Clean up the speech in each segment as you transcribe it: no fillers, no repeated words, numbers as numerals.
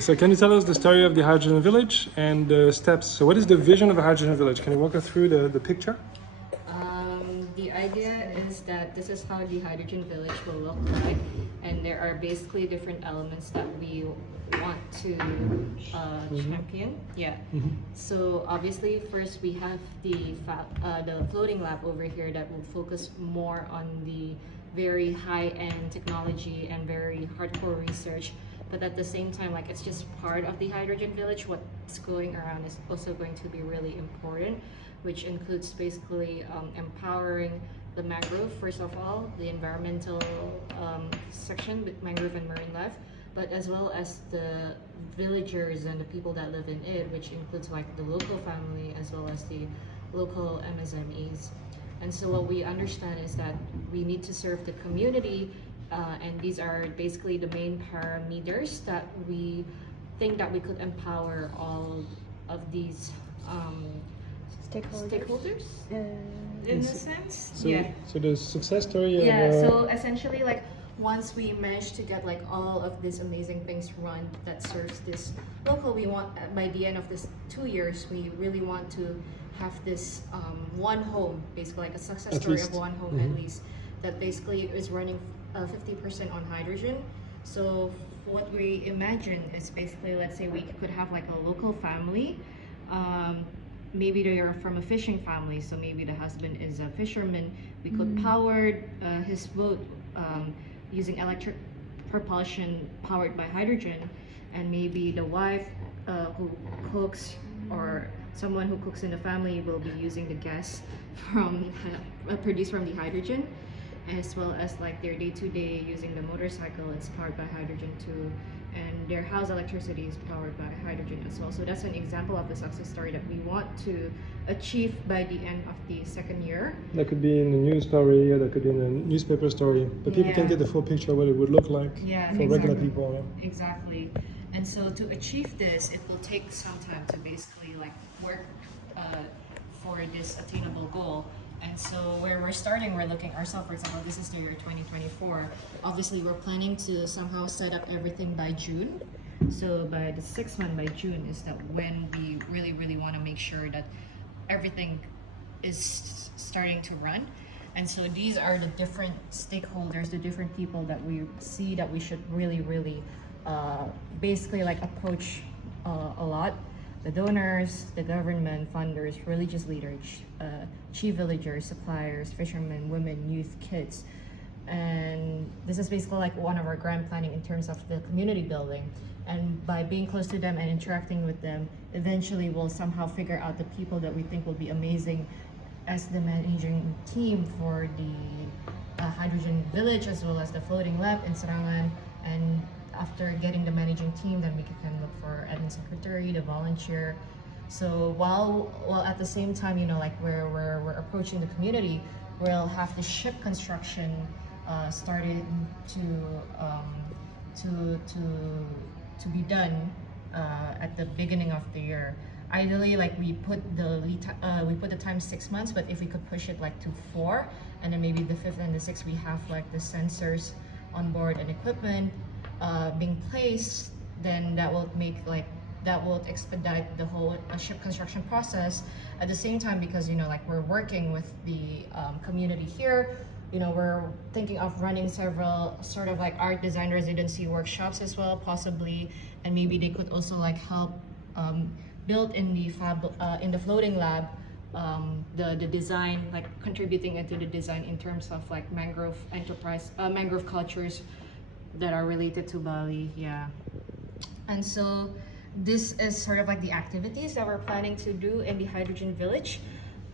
So can you tell us the story of the hydrogen village and the steps? So what is the vision of a hydrogen village? Can you walk us through the picture? The idea is that this is how the hydrogen village will look like, and there are basically different elements that we want to champion. Yeah. So obviously, first we have the floating lab over here that will focus more on the very high-end technology and very hardcore research. But at the same time, like it's just part of the hydrogen village. What's going around is also going to be really important, which includes basically empowering the mangrove, first of all, the environmental section with mangrove and marine life, but as well as the villagers and the people that live in it, which includes like the local family as well as the local MSMEs. And so what we understand is that we need to serve the community, and these are basically the main parameters that we think that we could empower all of these stakeholders in a sense. So, Yeah. so the success story of, Yeah, so essentially like once we manage to get like all of these amazing things run that serves this local, we want by the end of this 2 years, we really want to have this one home, basically like a success At story least. of one home at least, that basically is running 50% on hydrogen. So what we imagine is basically, let's say we could have like a local family. Maybe they are from a fishing family, so maybe the husband is a fisherman. We could power his boat using electric propulsion powered by hydrogen, and maybe the wife who cooks or someone who cooks in the family will be using the gas from produced from the hydrogen, as well as like their day-to-day using the motorcycle. It's powered by hydrogen too, and their house electricity is powered by hydrogen as well. So that's an example of the success story that we want to achieve by the end of the second year. that could be in the news story, or that could be in a newspaper story, but people can Yeah. get the full picture of what it would look like for regular exactly. people. Yeah. Exactly. And so to achieve this, it will take some time to basically like work for this attainable goal. And so where we're starting, we're looking ourselves, for example, this is the year 2024. Obviously, we're planning to somehow set up everything by June. So by the 6th month, by June, is that when we really, really want to make sure that everything is starting to run. And so these are the different stakeholders, the different people that we see that we should really, really basically like approach a lot. The donors, the government, funders, religious leaders, chief villagers, suppliers, fishermen, women, youth, kids. And this is basically like one of our grand planning in terms of the community building. And by being close to them and interacting with them, eventually we'll somehow figure out the people that we think will be amazing as the managing team for the hydrogen village as well as the floating lab in Serangan. And after getting the managing team, then we can look for admin secretary, the volunteer. So while at the same time, you know, like we're approaching the community, we'll have the ship construction started to be done at the beginning of the year. Ideally, like we put the time 6 months, but if we could push it like to 4, and then maybe the 5th and the 6th we have like the sensors on board and equipment being placed, then that will expedite the whole ship construction process. At the same time, because you know, like we're working with the community here, you know, we're thinking of running several sort of like art design residency workshops as well, possibly, and maybe they could also like help build in the floating lab the design, like contributing into the design in terms of like mangrove cultures that are related to Bali. Yeah. And so this is sort of like the activities that we're planning to do in the hydrogen village.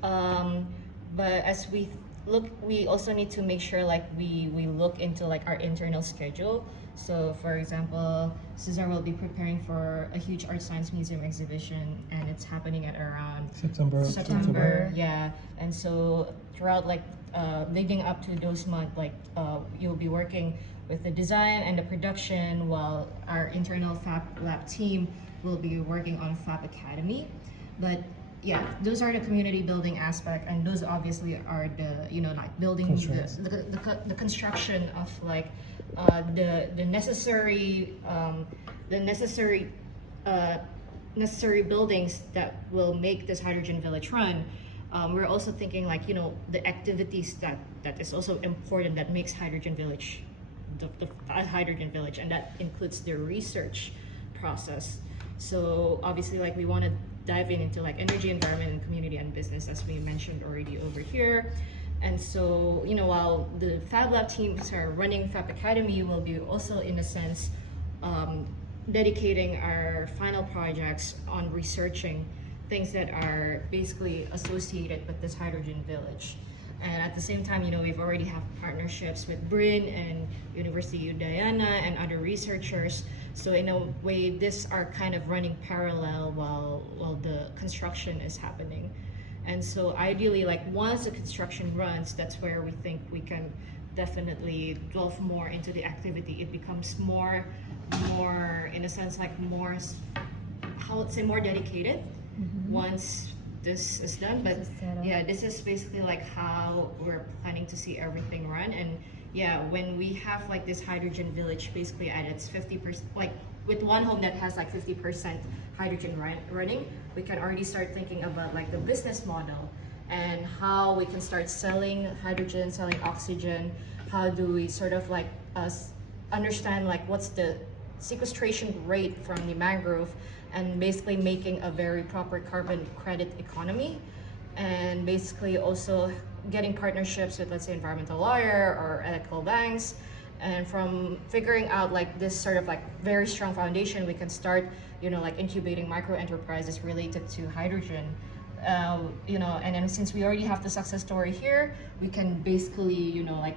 But as we look, we also need to make sure like we look into like our internal schedule. So for example, Cesar will be preparing for a huge art science museum exhibition, and it's happening at around September. Yeah. And so throughout like leading up to those months, like you'll be working with the design and the production, while our internal Fab Lab team will be working on Fab Academy. But yeah, those are the community building aspect, and those obviously are the, you know, like building the construction of like the necessary the necessary buildings that will make this hydrogen village run, we're also thinking like, you know, the activities that is also important that makes hydrogen village the hydrogen village, and that includes the research process. So obviously, like, we want to dive into like energy, environment, and community and business, as we mentioned already over here. And so, you know, while the Fab Lab teams are running Fab Academy, will be also in a sense dedicating our final projects on researching things that are basically associated with this hydrogen village. And at the same time, you know, we've already have partnerships with Bryn and University of Diana and other researchers. So in a way, these are kind of running parallel while the construction is happening. And so ideally, like, once the construction runs, that's where we think we can definitely delve more into the activity. It becomes more in a sense, like more, how would say, more dedicated once this is done. But yeah, this is basically like how we're planning to see everything run. And yeah, when we have like this hydrogen village basically at its 50%, like with one home that has like 50% hydrogen running, we can already start thinking about like the business model and how we can start selling hydrogen, selling oxygen. How do we sort of like understand like what's the sequestration rate from the mangrove, and basically making a very proper carbon credit economy, and basically also getting partnerships with, let's say, environmental lawyer or ethical banks. And from figuring out like this sort of like very strong foundation, we can start, you know, like incubating micro enterprises related to hydrogen. You know, and then since we already have the success story here, we can basically, you know, like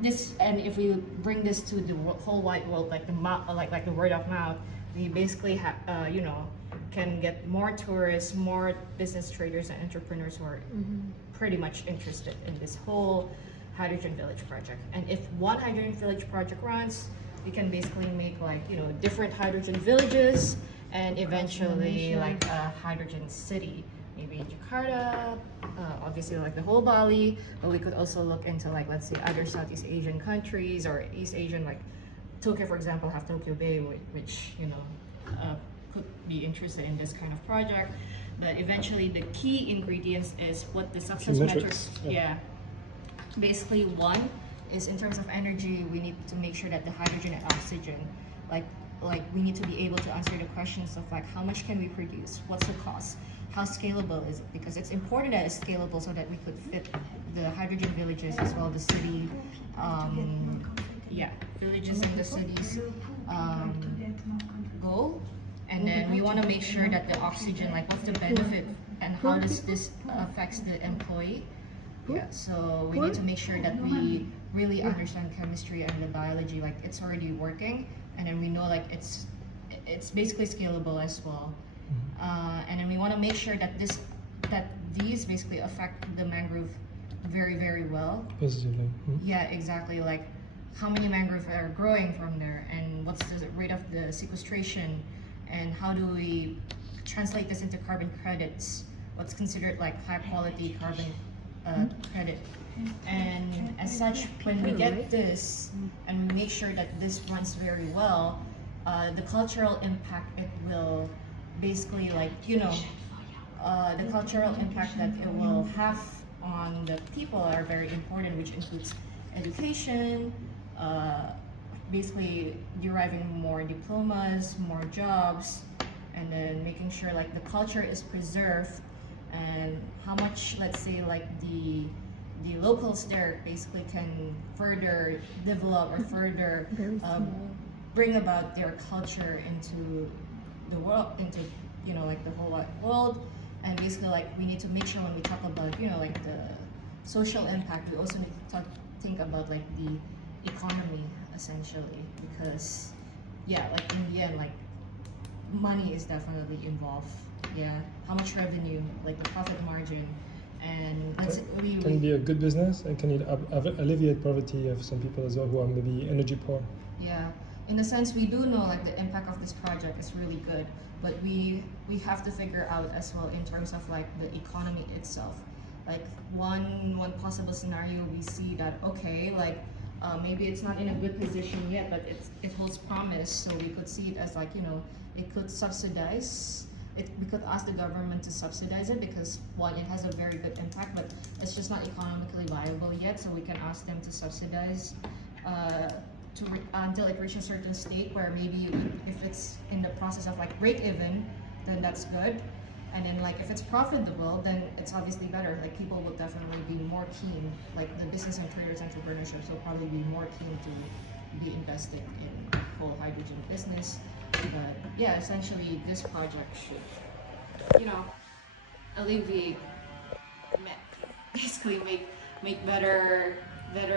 this, and if we bring this to the whole wide world, like the like the word of mouth, we basically have, you know, can get more tourists, more business traders and entrepreneurs who are pretty much interested in this whole hydrogen village project. And if one hydrogen village project runs, we can basically make like, you know, different hydrogen villages, and eventually like a hydrogen city, maybe in Jakarta, obviously like the whole Bali, but we could also look into like, let's say, other Southeast Asian countries or East Asian, like Tokyo, for example, have Tokyo Bay, which, you know, could be interested in this kind of project. But eventually the key ingredients is what the success metrics, yeah. Basically, one is in terms of energy, we need to make sure that the hydrogen and oxygen, like we need to be able to answer the questions of like, how much can we produce? What's the cost? How scalable is it? Because it's important that it's scalable so that we could fit the hydrogen villages as well, the city, villages in the cities goal. And then we want to make sure that the oxygen, like what's the benefit and how does this affects the employee? Yeah, so we need to make sure that we really understand chemistry and the biology, like it's already working, and then we know like it's basically scalable as well. And then we want to make sure that these basically affect the mangrove very, very well. Positively. Yeah, exactly. Like how many mangrove are growing from there, and what's the rate of the sequestration, and how do we translate this into carbon credits? What's considered like high quality carbon credit? And as such, when we get this and we make sure that this runs very well, the cultural impact it will basically, like, you know, the cultural impact that it will have on the people are very important, which includes education, basically deriving more diplomas, more jobs, and then making sure like the culture is preserved, and how much, let's say, like the locals there basically can further develop or further bring about their culture into the world, into, you know, like the whole wide world. And basically, like, we need to make sure when we talk about, you know, like the social impact, we also need to think about like the economy essentially, because yeah, like in the end, like money is definitely involved. Yeah, how much revenue, like the profit margin, and can be a good business, and can it alleviate poverty of some people as well who are maybe energy poor. Yeah, in the sense, we do know like the impact of this project is really good, but we have to figure out as well in terms of like the economy itself. Like one possible scenario we see that, okay, like Maybe it's not in a good position yet, but it holds promise. So we could see it as like, you know, it could subsidize it. We could ask the government to subsidize it because one, it has a very good impact, but it's just not economically viable yet. So we can ask them to subsidize until it reaches a certain state where maybe if it's in the process of like break even, then that's good. And then like if it's profitable, then it's obviously better. Like people will definitely be more keen, like the business and traders entrepreneurship will probably be more keen to be invested in whole hydrogen business. But yeah, essentially this project should, you know, alleviate, basically make better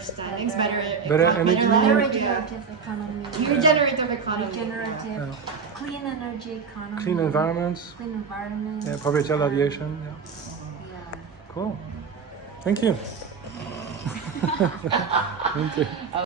standings, better energy. Regenerative economy. regenerative economy. Regenerative, clean energy economy. Clean environments. Clean environment. Yeah, probably tell aviation. Yeah. Yeah. Cool. Thank you. Thank you.